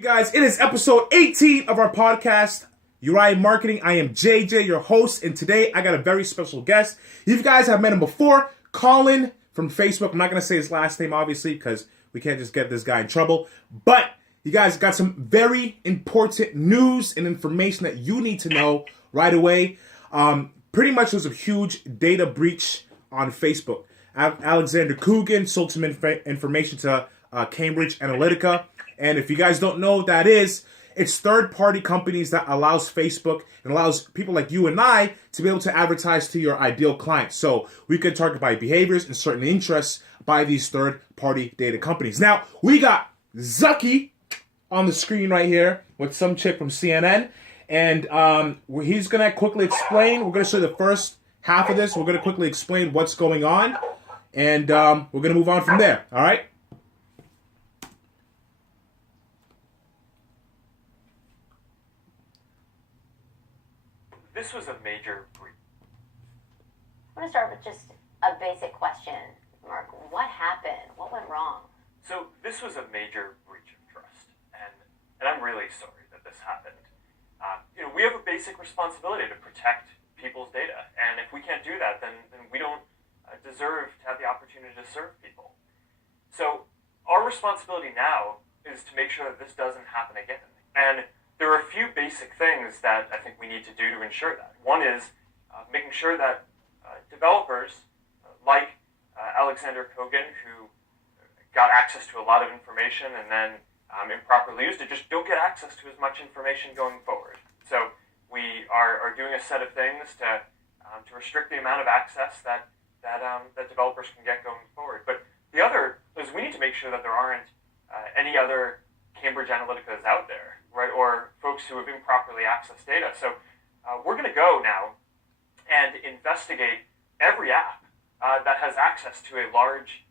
Hey guys, it is episode 18 of our podcast, Uri Marketing. I am JJ, your host, and today I got a very special guest. You guys have met him before, Colin from Facebook. I'm not going to say his last name, obviously, because we can't just get this guy in trouble. But you guys got some very important news and information that you need to know right away. Pretty much there's a huge data breach on Facebook. Alexander Coogan sold some information to Cambridge Analytica. And if you guys don't know what that is, it's third-party companies that allows Facebook and allows people like you and I to be able to advertise to your ideal clients. So we can target by behaviors and certain interests by these third-party data companies. Now, we got Zucky on the screen right here with some chick from CNN. And he's going to quickly explain. We're going to show the first half of this. We're going to quickly explain what's going on. And we're going to move on from there. All right? This was a major breach. I want to start with just a basic question, Mark. What happened? What went wrong? So this was a major breach of trust, and I'm really sorry that this happened. We have a basic responsibility to protect people's data, and if we can't do that, then we don't deserve to have the opportunity to serve people. So our responsibility now is to make sure that this doesn't happen again. And there are a few basic things that I think we need to do to ensure that. One is making sure that developers like Alexander Kogan, who got access to a lot of information and then improperly used it, just don't get access to as much information going forward. So we are doing a set of things to restrict the amount of access that developers can get going forward. But the other is we need to make sure that there aren't any other Cambridge Analyticas out there, right, or folks who have improperly accessed data. So we're going to go now and investigate every app that has access to a large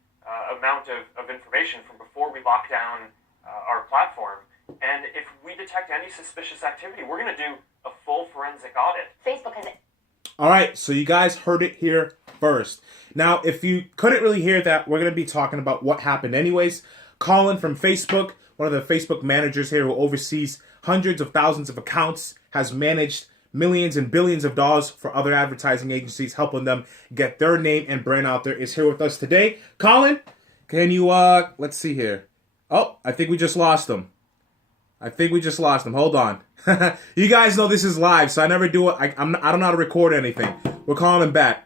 amount of information from before we lock down our platform. And if we detect any suspicious activity, we're going to do a full forensic audit. Facebook has... All right, so you guys heard it here first. Now, if you couldn't really hear that, we're going to be talking about what happened anyways. Colin from Facebook, one of the Facebook managers here who oversees hundreds of thousands of accounts, has managed millions and billions of dollars for other advertising agencies, helping them get their name and brand out there, is here with us today. Colin, can you, let's see here. Oh, I think we just lost him. Hold on. You guys know this is live, so I never do it. I don't know how to record anything. We're calling him back.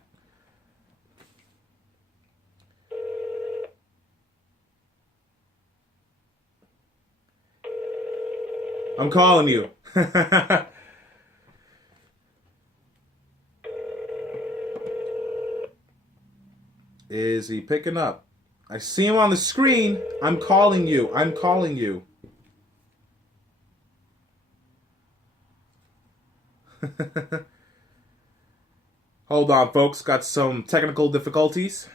I'm calling you. Is he picking up? I see him on the screen. I'm calling you. Hold on, folks. Got some technical difficulties.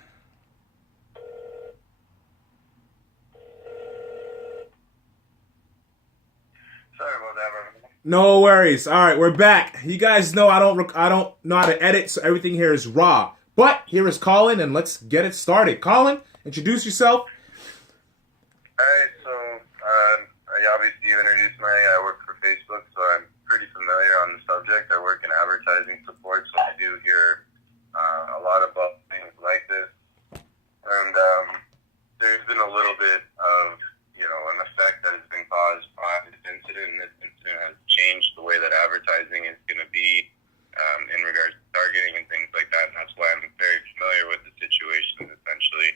Sorry about that, man. No worries. All right, we're back. You guys know I don't know how to edit, so everything here is raw. But here is Colin, and let's get it started. Colin, introduce yourself. Alright, so obviously you introduced me. I work for Facebook, so I'm pretty familiar on the subject. I work in advertising support, so I do hear a lot about things like this. And there's been a little bit of, an effect that has been caused by this incident, and this incident has changed the way that advertising is going to be in regards to targeting and things like that, and that's why I'm very familiar with the situation, essentially.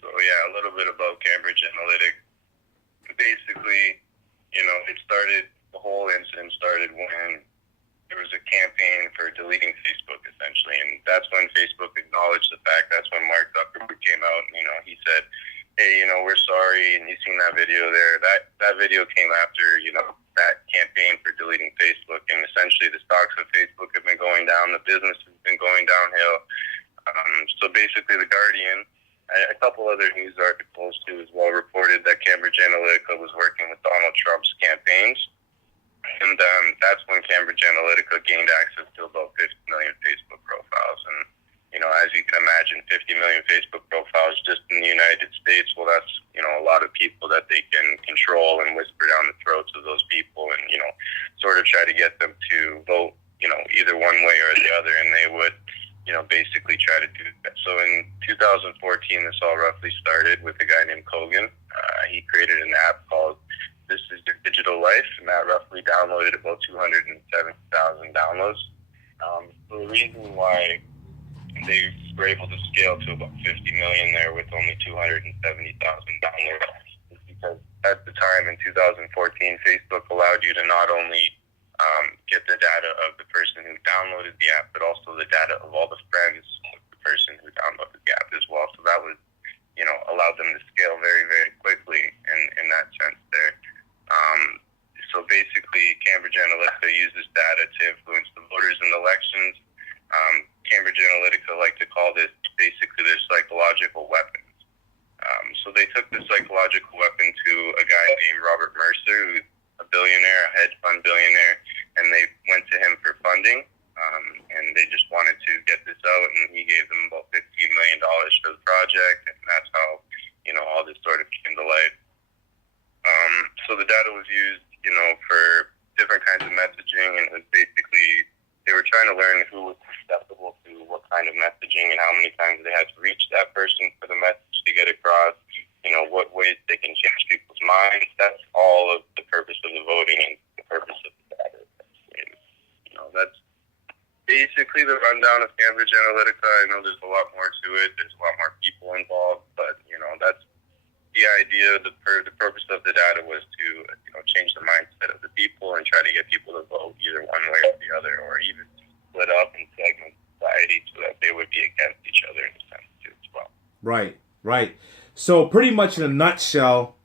So yeah, a little bit about Cambridge Analytica. Basically, the whole incident started when there was a campaign for deleting Facebook, essentially, and that's when Facebook acknowledged the fact. That's when Mark Zuckerberg came out and, he said, hey, we're sorry, and you've seen that video there. That video came after, that campaign for deleting Facebook, and essentially the stocks of Facebook have been going down, the business has been going downhill. So basically the Guardian, a couple other news articles too as well, reported that Cambridge Analytica was working with Donald Trump's campaigns, and that's when Cambridge Analytica gained access to about 50 million Facebook profiles. And as you can imagine, 50 million Facebook profiles just in the United States, well, that's, a lot of people that they can control and whisper sort of try to get them to vote, either one way or the other, and they would, basically try to do that. So in 2014, this all roughly started with a guy named Kogan. He created an app called This Is Your Digital Life, and that roughly downloaded about 270,000 downloads. So the reason why they were able to scale to about 50 million there with only 270,000 downloads is because at the time in 2014, Facebook allowed you to not only get the data of the person who downloaded the app, but also the data of all the friends of the person who downloaded the app as well. So that was, allowed them to scale very, very quickly in that sense there. So basically, Cambridge Analytica uses data to influence the voters in elections. Cambridge Analytica like to call this basically their psychological weapons. So they took the psychological weapon to a guy named Robert Mercer, who's a billionaire, a hedge fund billionaire, and they went to him for funding, and they just wanted to get this out, and he gave them about $15 million for the project, and that's how, all this sort of came to light. So the data was used, for different kinds of messaging, and it was basically, they were trying to learn who was susceptible to what kind of messaging and how many times they had to reach that person for the message to get across, what ways they can change people's minds. That's all of the purpose of the voting and the purpose of the data. That's basically the rundown of Cambridge Analytica. I know there's a lot more to it. There's a lot more people involved, but, that's the idea. The purpose of the data was to, change the mindset of the people and try to get people to vote either one way or the other, or even split up and segment society so that they would be against each other in a sense too as well. Right. So pretty much in a nutshell,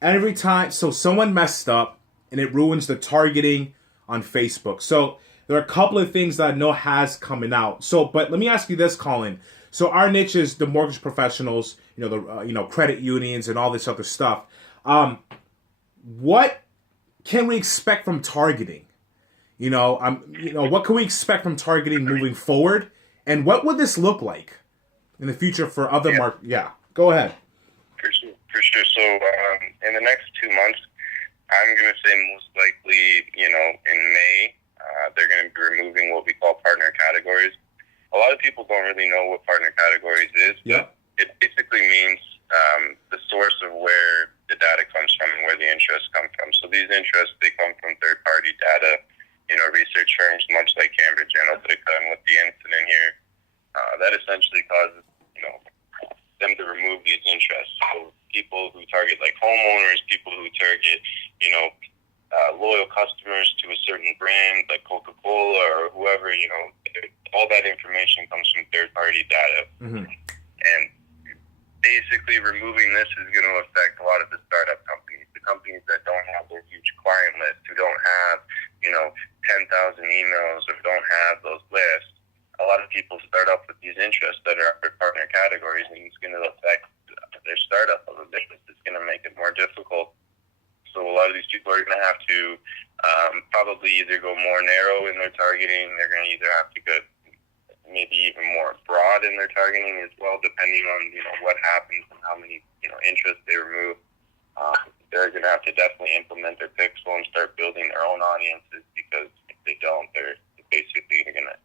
every time, so someone messed up and it ruins the targeting on Facebook. So there are a couple of things that I know has coming out. So, but let me ask you this, Colin. So our niche is the mortgage professionals, the credit unions and all this other stuff. What can we expect from targeting? What can we expect from targeting moving forward? And what would this look like in the future for other markets? Yeah, go ahead. For sure. So in the next 2 months, I'm going to say most likely, in May, they're going to be removing what we call partner categories. A lot of people don't really know what partner categories is, but it basically means the source of where the data comes from and where the interests come from. So these interests, they come from third-party data, research firms, much like Cambridge Analytica. And with the incident here, that essentially causes, them to remove these interests. So people who target like homeowners, people who target, loyal customers to a certain brand like Coca-Cola or whoever, all that information comes from third-party data. Mm-hmm. And basically removing this is going to affect a lot of the startup companies, the companies that don't have their huge client list, who don't have, 10,000 emails or don't have those lists. A lot of people start up with these interests that are under partner categories, and it's going to affect their startup a little bit. It's going to make it more difficult. So a lot of these people are going to have to probably either go more narrow in their targeting. They're going to either have to go maybe even more broad in their targeting as well, depending on what happens and how many interests they remove. They're going to have to definitely implement their pixel and start building their own audiences, because if they don't, they're basically going to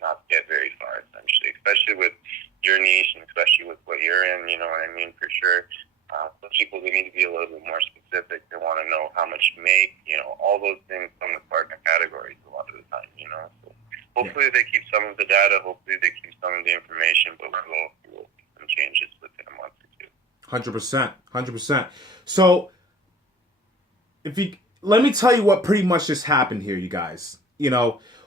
not get very far, essentially, especially with your niche and especially with what you're in, for sure. So people, they need to be a little bit more specific. They want to know how much you make, all those things from the partner categories a lot of the time, So hopefully they keep some of the data, hopefully they keep some of the information, but we'll see some changes within a month or two. 100%. So let me tell you what pretty much just happened here, you guys.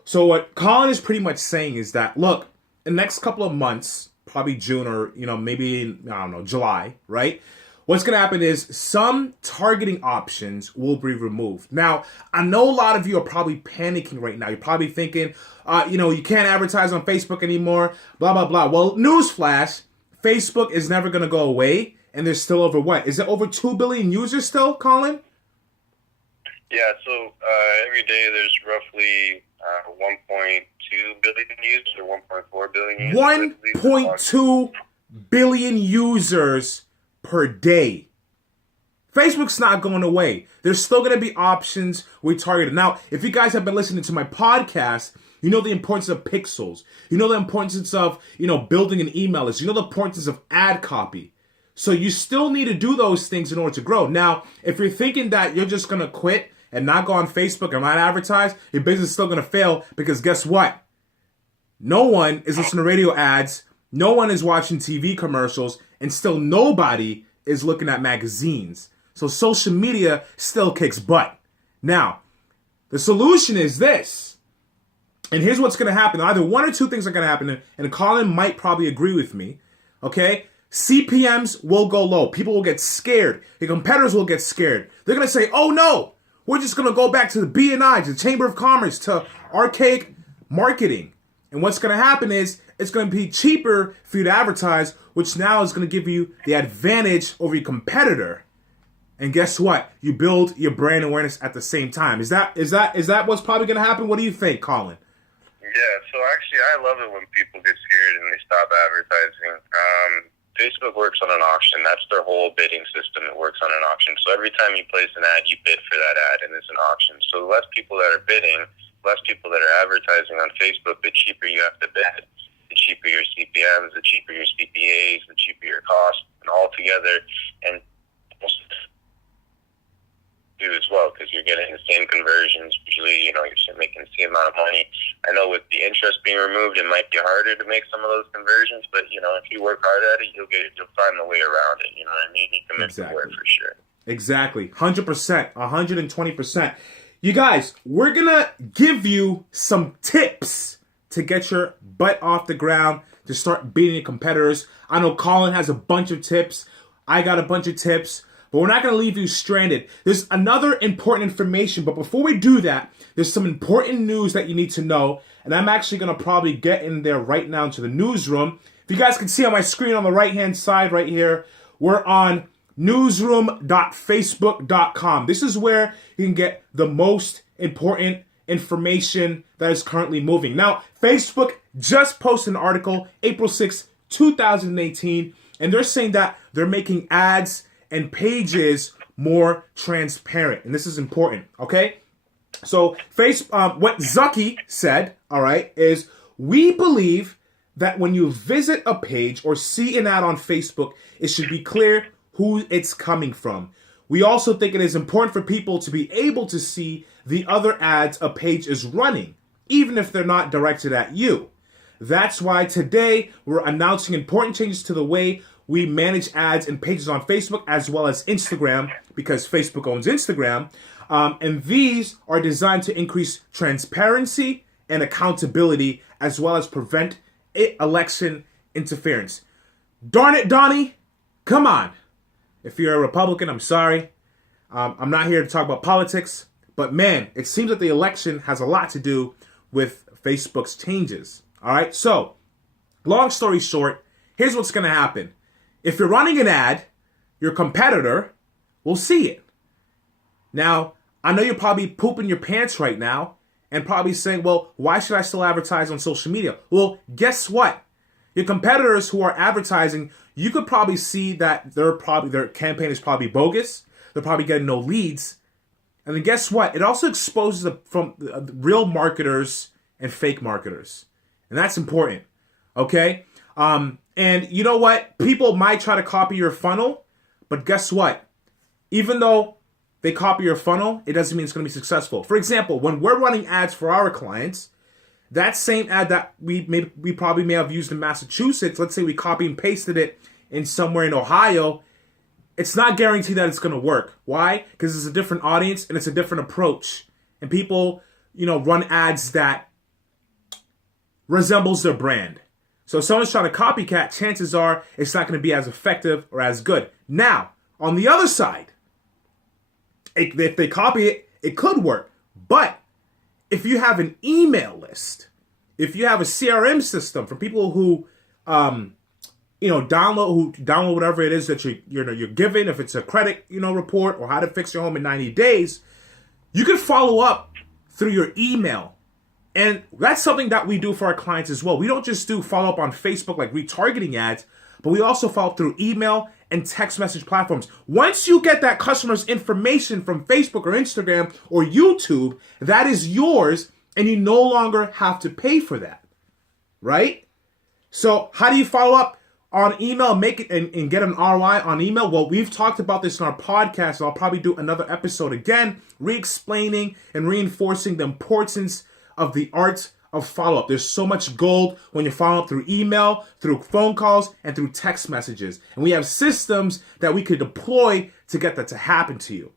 So what Colin is pretty much saying is that, look, in the next couple of months, probably June or, maybe, July, right? What's going to happen is some targeting options will be removed. Now, I know a lot of you are probably panicking right now. You're probably thinking, you can't advertise on Facebook anymore, blah, blah, blah. Well, newsflash, Facebook is never going to go away, and there's still over what? Is it over 2 billion users still, Colin? Yeah, so every day there's roughly 1.2 billion users or 1.4 billion users. 1.2 billion users per day. Facebook's not going away. There's still going to be options we targeted. Now, if you guys have been listening to my podcast, you know the importance of pixels. You know the importance of, building an email list. You know the importance of ad copy. So you still need to do those things in order to grow. Now, if you're thinking that you're just going to quit and not go on Facebook and not advertise, your business is still going to fail because guess what? No one is listening to radio ads. No one is watching TV commercials, and still nobody is looking at magazines. So social media still kicks butt. Now, the solution is this. And here's what's going to happen. Either one or two things are going to happen, and Colin might probably agree with me. Okay? CPMs will go low. People will get scared. Your competitors will get scared. They're going to say, oh no, we're just going to go back to the B&I, to the Chamber of Commerce, to archaic marketing. And what's going to happen is it's going to be cheaper for you to advertise, which now is going to give you the advantage over your competitor. And guess what? You build your brand awareness at the same time. Is that what's probably going to happen? What do you think, Colin? Yeah, so actually I love it when people get scared and they stop advertising. Facebook works on an auction. That's their whole bidding system. It works on an auction. So every time you place an ad, you bid for that ad, and it's an auction. So the less people that are bidding, less people that are advertising on Facebook, the cheaper you have to bid. The cheaper your CPMs, the cheaper your CPAs, the cheaper your cost, and all together. And do as well, because you're getting the same conversions. Usually, you're making the same amount of money. I know with the interest being removed, it might be harder to make some of those conversions, but if you work hard at it, you'll find the way around it. You know what I mean? You can make it work for sure. Exactly. 100%, 120%. You guys, we're gonna give you some tips to get your butt off the ground, to start beating your competitors. I know Colin has a bunch of tips. I got a bunch of tips. But we're not going to leave you stranded. There's another important information. But before we do that, there's some important news that you need to know. And I'm actually going to probably get in there right now into the newsroom. If you guys can see on my screen on the right-hand side right here, we're on newsroom.facebook.com. This is where you can get the most important information that is currently moving. Now, Facebook just posted an article, April 6, 2018, and they're saying that they're making ads and pages more transparent. And this is important, okay? So what Zucky said, all right, is we believe that when you visit a page or see an ad on Facebook, it should be clear who it's coming from. We also think it is important for people to be able to see the other ads a page is running, even if they're not directed at you. That's why today we're announcing important changes to the way we manage ads and pages on Facebook as well as Instagram, because Facebook owns Instagram. And these are designed to increase transparency and accountability as well as prevent election interference. Darn it, Donnie. Come on. If you're a Republican, I'm sorry. I'm not here to talk about politics. But man, it seems that the election has a lot to do with Facebook's changes. All right. So long story short, here's what's going to happen. If you're running an ad, your competitor will see it. Now, I know you're probably pooping your pants right now and probably saying, well, why should I still advertise on social media? Well, guess what? Your competitors who are advertising, you could probably see that their campaign is probably bogus. They're probably getting no leads. And then guess what? It also exposes from real marketers and fake marketers. And that's important. Okay? And you know what? People might try to copy your funnel, but guess what? Even though they copy your funnel, it doesn't mean it's going to be successful. For example, when we're running ads for our clients, that same ad that we probably may have used in Massachusetts, let's say we copy and pasted it in somewhere in Ohio, it's not guaranteed that it's going to work. Why? Because it's a different audience and it's a different approach. And people, run ads that resembles their brand. So if someone's trying to copycat, chances are it's not going to be as effective or as good. Now, on the other side, if they copy it, it could work. But if you have an email list, if you have a CRM system for people who, download whatever it is that you're given, if it's a credit, report or how to fix your home in 90 days, you can follow up through your email. And that's something that we do for our clients as well. We don't just do follow up on Facebook like retargeting ads, but we also follow up through email and text message platforms. Once you get that customer's information from Facebook or Instagram or YouTube, that is yours, and you no longer have to pay for that, right? So how do you follow up on email, make it and get an ROI on email? Well, we've talked about this in our podcast. So I'll probably do another episode again, re-explaining and reinforcing the importance of the art of follow-up. There's so much gold when you follow up through email, through phone calls, and through text messages. And we have systems that we could deploy to get that to happen to you.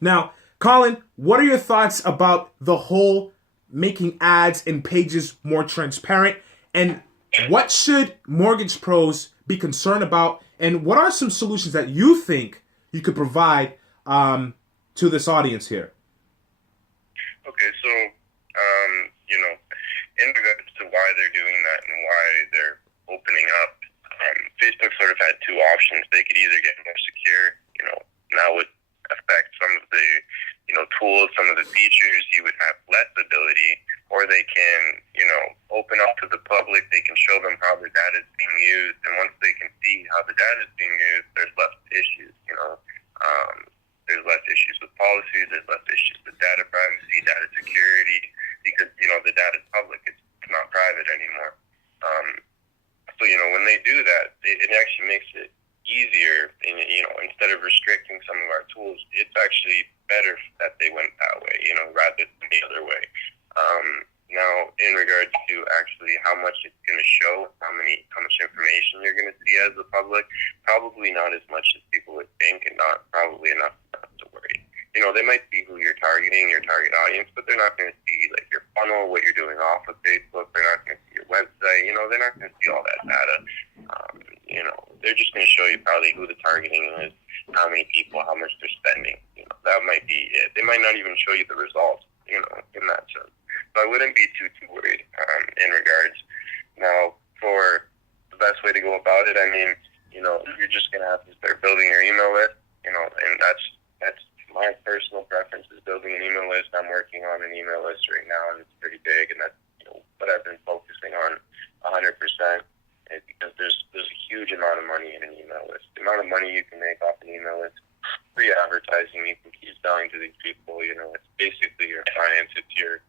Now, Colin, what are your thoughts about the whole making ads and pages more transparent? And what should mortgage pros be concerned about? And what are some solutions that you think you could provide to this audience here? Okay, so, in regards to why they're doing that and why they're opening up, Facebook sort of had two options. They could either get more secure, that would affect some of the, tools, some of the features, you would have less ability, or they can, open up to the public, they can show them how their data is being used, and once they can see how the data is being used, there's less issues, there's less issues with policies, there's less issues with data privacy, data security, because, the data is public, it's not private anymore. So, when they do that, it actually makes it easier, and, instead of restricting some of our tools, it's actually better that they went that way, rather than the other way. Now, in regards to actually how much it's going to show, how much information you're going to see as the public, probably not as much as people would think, and not probably enough to worry. They might see who you're targeting, your target audience, but they're not going to see like your funnel, what you're doing off of Facebook. They're not going to see your website. They're not going to see all that data. They're just going to show you probably who the targeting is, how many people, how much they're spending. That might be it. They might not even show you the results, in that sense. So I wouldn't be too worried in regards. Now, for the best way to go about it, you're just going to have to start building your email list, and that's my personal preference is building an email list. I'm working on an email list right now, and it's pretty big, and that's what I've been focusing on 100%. Because there's a huge amount of money in an email list. The amount of money you can make off an email list, free advertising, you can keep selling to these people. It's basically your clients. It's your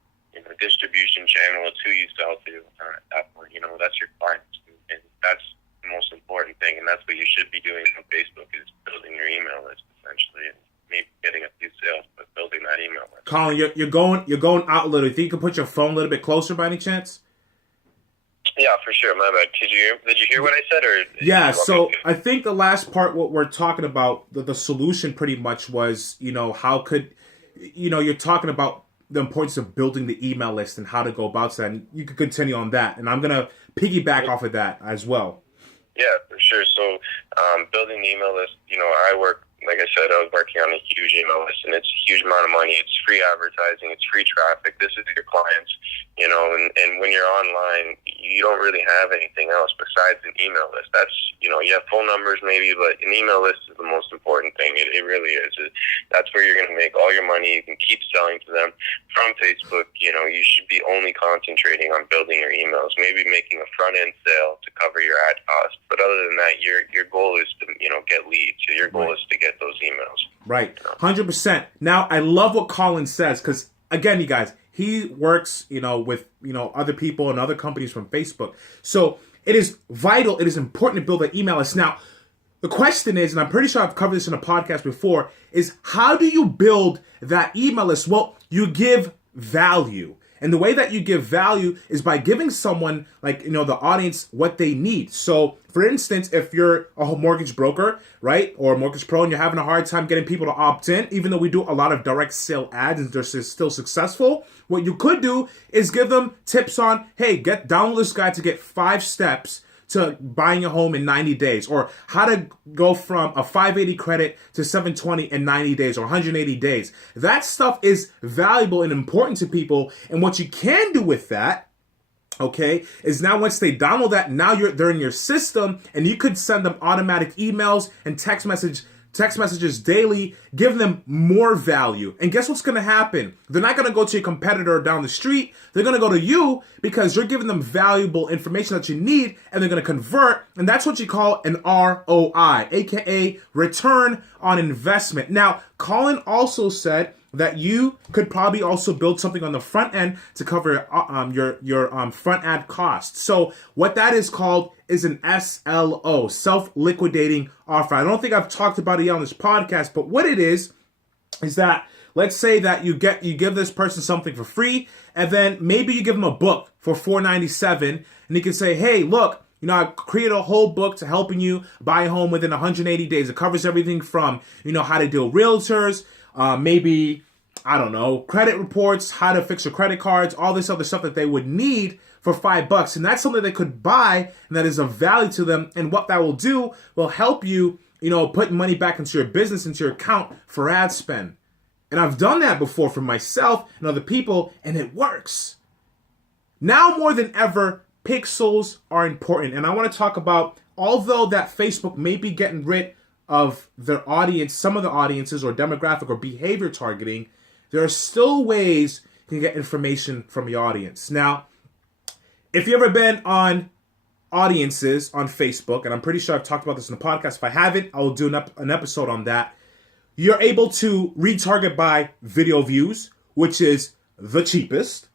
distribution channel. It's who you sell to at that point. That's your clients, and that's the most important thing. And that's what you should be doing on Facebook is building your email list essentially, and maybe getting a few sales, but building that email list. Colin, you're going out a little. Do you think you could put your phone a little bit closer by any chance? Yeah, for sure. My bad. Did you hear what I said? Or yeah, so I think the last part, what we're talking about, the solution pretty much was, how could, you're talking about the importance of building the email list and how to go about that. And you could continue on that. And I'm going to piggyback off of that as well. Yeah, for sure. So building the email list, like I said, I was working on a huge email list, and it's a huge amount of money. It's free advertising. It's free traffic. This is your clients, and when you're online, you don't really have anything else besides an email list. That's, you have phone numbers maybe, but an email list is the most important thing. It really is. That's where you're going to make all your money. You can keep selling to them from Facebook. You should be only concentrating on building your emails, maybe making a front-end sale to cover your ad costs. But other than that, your goal is to, get leads. So your goal is to get those emails. Right. 100%. Now, I love what Colin says because, again, you guys, he works, with, other people and other companies from Facebook. So it is vital. It is important to build an email list. Now, the question is, and I'm pretty sure I've covered this in a podcast before, is how do you build that email list? Well, you give value. And the way that you give value is by giving someone, like, the audience what they need. So, for instance, if you're a mortgage broker, right, or a mortgage pro, and you're having a hard time getting people to opt in, even though we do a lot of direct sale ads and they're still successful, what you could do is give them tips on, hey, download this guide to get 5 steps to buying a home in 90 days, or how to go from a 580 credit to 720 in 90 days or 180 days. That stuff is valuable and important to people. And what you can do with that, okay, is now once they download that, now they're in your system, and you could send them automatic emails and text message text messages daily, giving them more value. And guess what's going to happen? They're not going to go to your competitor down the street. They're going to go to you because you're giving them valuable information that you need, and they're going to convert. And that's what you call an ROI, aka return on investment. Now, Colin also said that you could probably also build something on the front end to cover your front ad costs. So what that is called is an SLO, self-liquidating offer. I don't think I've talked about it yet on this podcast, but what it is that, let's say that you give this person something for free, and then maybe you give them a book for $4.97, and you can say, hey, look, I created a whole book to helping you buy a home within 180 days. It covers everything from, how to deal with realtors, maybe, I don't know, credit reports, how to fix your credit cards, all this other stuff that they would need for $5. And that's something they could buy and that is of value to them. And what that will do will help you, put money back into your business, into your account for ad spend. And I've done that before for myself and other people, and it works. Now more than ever, pixels are important. And I want to talk about, although that Facebook may be getting rid of their audience, some of the audiences or demographic or behavior targeting, there are still ways you can get information from your audience. Now, if you've ever been on audiences on Facebook, and I'm pretty sure I've talked about this in the podcast. If I haven't, I will do an episode on that. You're able to retarget by video views, which is the cheapest.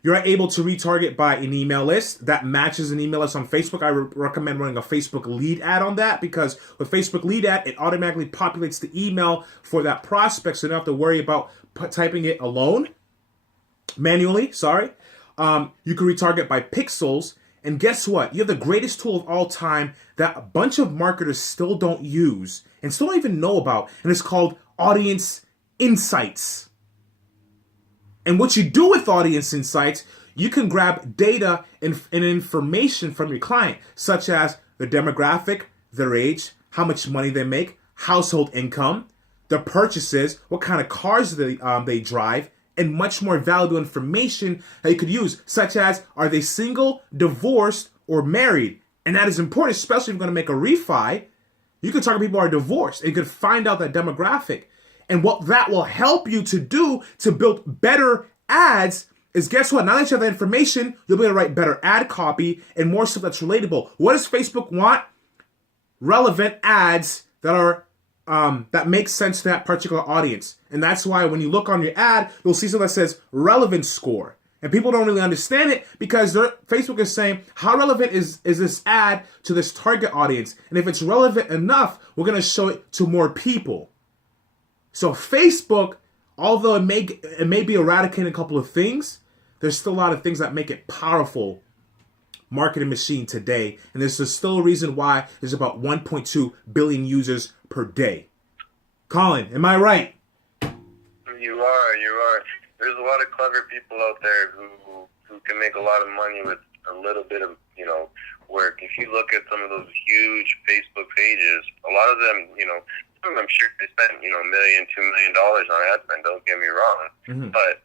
You're able to retarget by an email list that matches an email list on Facebook. I recommend running a Facebook lead ad on that, because with Facebook lead ad, it automatically populates the email for that prospect, so you don't have to worry about typing it manually. You can retarget by pixels, and guess what? You have the greatest tool of all time that a bunch of marketers still don't use and still don't even know about, and it's called Audience Insights. And what you do with Audience Insights, you can grab data and information from your client, such as their demographic, their age, how much money they make, household income, their purchases, what kind of cars they drive, and much more valuable information that you could use, such as, are they single, divorced, or married? And that is important, especially if you're going to make a refi. You can target people who are divorced, and you can find out that demographic. And what that will help you to do to build better ads is, guess what? Now that you have that information, you'll be able to write better ad copy and more stuff that's relatable. What does Facebook want? Relevant ads that are that make sense to that particular audience. And that's why when you look on your ad, you'll see something that says relevance score. And people don't really understand it because Facebook is saying, how relevant is this ad to this target audience? And if it's relevant enough, we're going to show it to more people. So Facebook, although it may be eradicating a couple of things, there's still a lot of things that make it powerful marketing machine today. And there's still a reason why there's about 1.2 billion users per day. Colin, am I right? You are. There's a lot of clever people out there who can make a lot of money with a little bit of, work. If you look at some of those huge Facebook pages, a lot of them, some of them, I'm sure they spent, $1 million, $2 million on ad spend, don't get me wrong. Mm-hmm. But,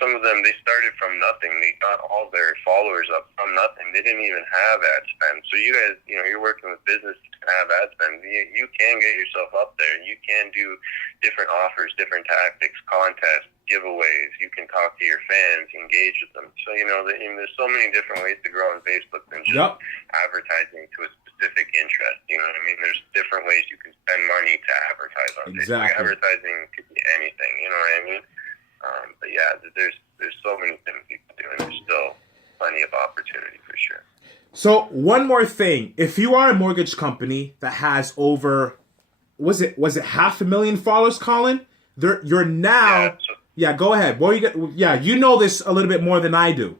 some of them, they started from nothing. They got all their followers up from nothing. They didn't even have ad spend. So you guys, you're working with business to have ad spend. You can get yourself up there. You can do different offers, different tactics, contests, giveaways. You can talk to your fans, engage with them. So, there's so many different ways to grow on Facebook than just advertising to a specific interest. You know what I mean? There's different ways you can spend money to advertise on Facebook. Advertising could be anything, you know what I mean? But yeah, there's so many things you can do, and there's still plenty of opportunity for sure. So one more thing. If you are a mortgage company that has over, was it 500,000 followers, Colin? You're now... Yeah, go ahead. What you get? Yeah, you know this a little bit more than I do.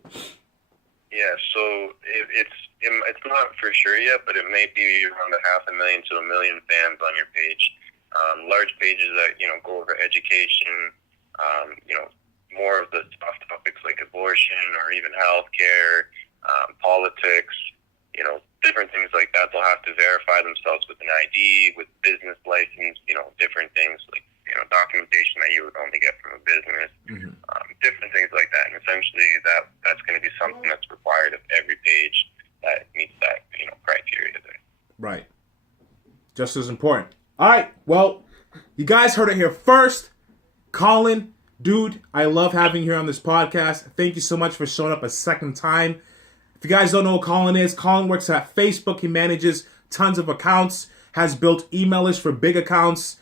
Yeah, so it's not for sure yet, but it may be around 500,000 to 1 million fans on your page. Large pages that go over education, more of the tough topics like abortion or even healthcare, politics, different things like that. They'll have to verify themselves with an ID, with business license, different things like documentation that you would only get from a business, different things like that. And essentially that's going to be something that's required of every page that meets that, criteria there. Right. Just as important. All right. Well, you guys heard it here first. Colin, dude, I love having you here on this podcast. Thank you so much for showing up a second time. If you guys don't know what Colin is, Colin works at Facebook. He manages tons of accounts, has built emailers for big accounts.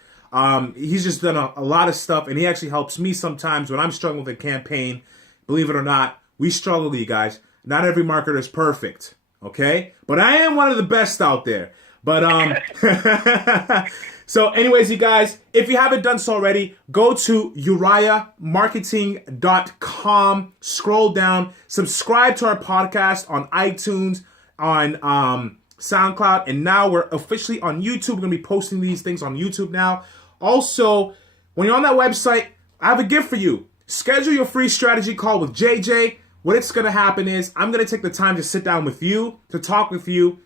He's just done a lot of stuff, and he actually helps me sometimes when I'm struggling with a campaign. Believe it or not, we struggle, you guys. Not every marketer is perfect, okay? But I am one of the best out there. But so anyways, you guys, if you haven't done so already, go to uriahmarketing.com, scroll down, subscribe to our podcast on iTunes, on SoundCloud, and now we're officially on YouTube. We're going to be posting these things on YouTube now. Also, when you're on that website, I have a gift for you. Schedule your free strategy call with JJ. What it's going to happen is I'm going to take the time to sit down with you, to talk with you,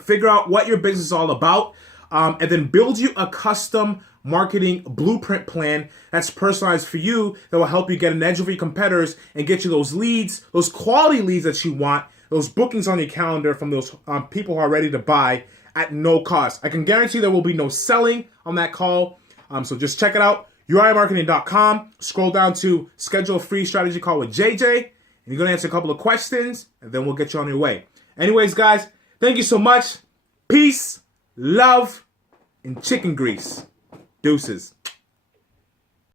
figure out what your business is all about, and then build you a custom marketing blueprint plan that's personalized for you that will help you get an edge over your competitors and get you those leads, those quality leads that you want, those bookings on your calendar from those people who are ready to buy at no cost. I can guarantee there will be no selling on that call. So just check it out, uriahmarketing.com. Scroll down to schedule a free strategy call with JJ, and you're going to answer a couple of questions, and then we'll get you on your way. Anyways, guys, thank you so much. Peace, love, and chicken grease. Deuces.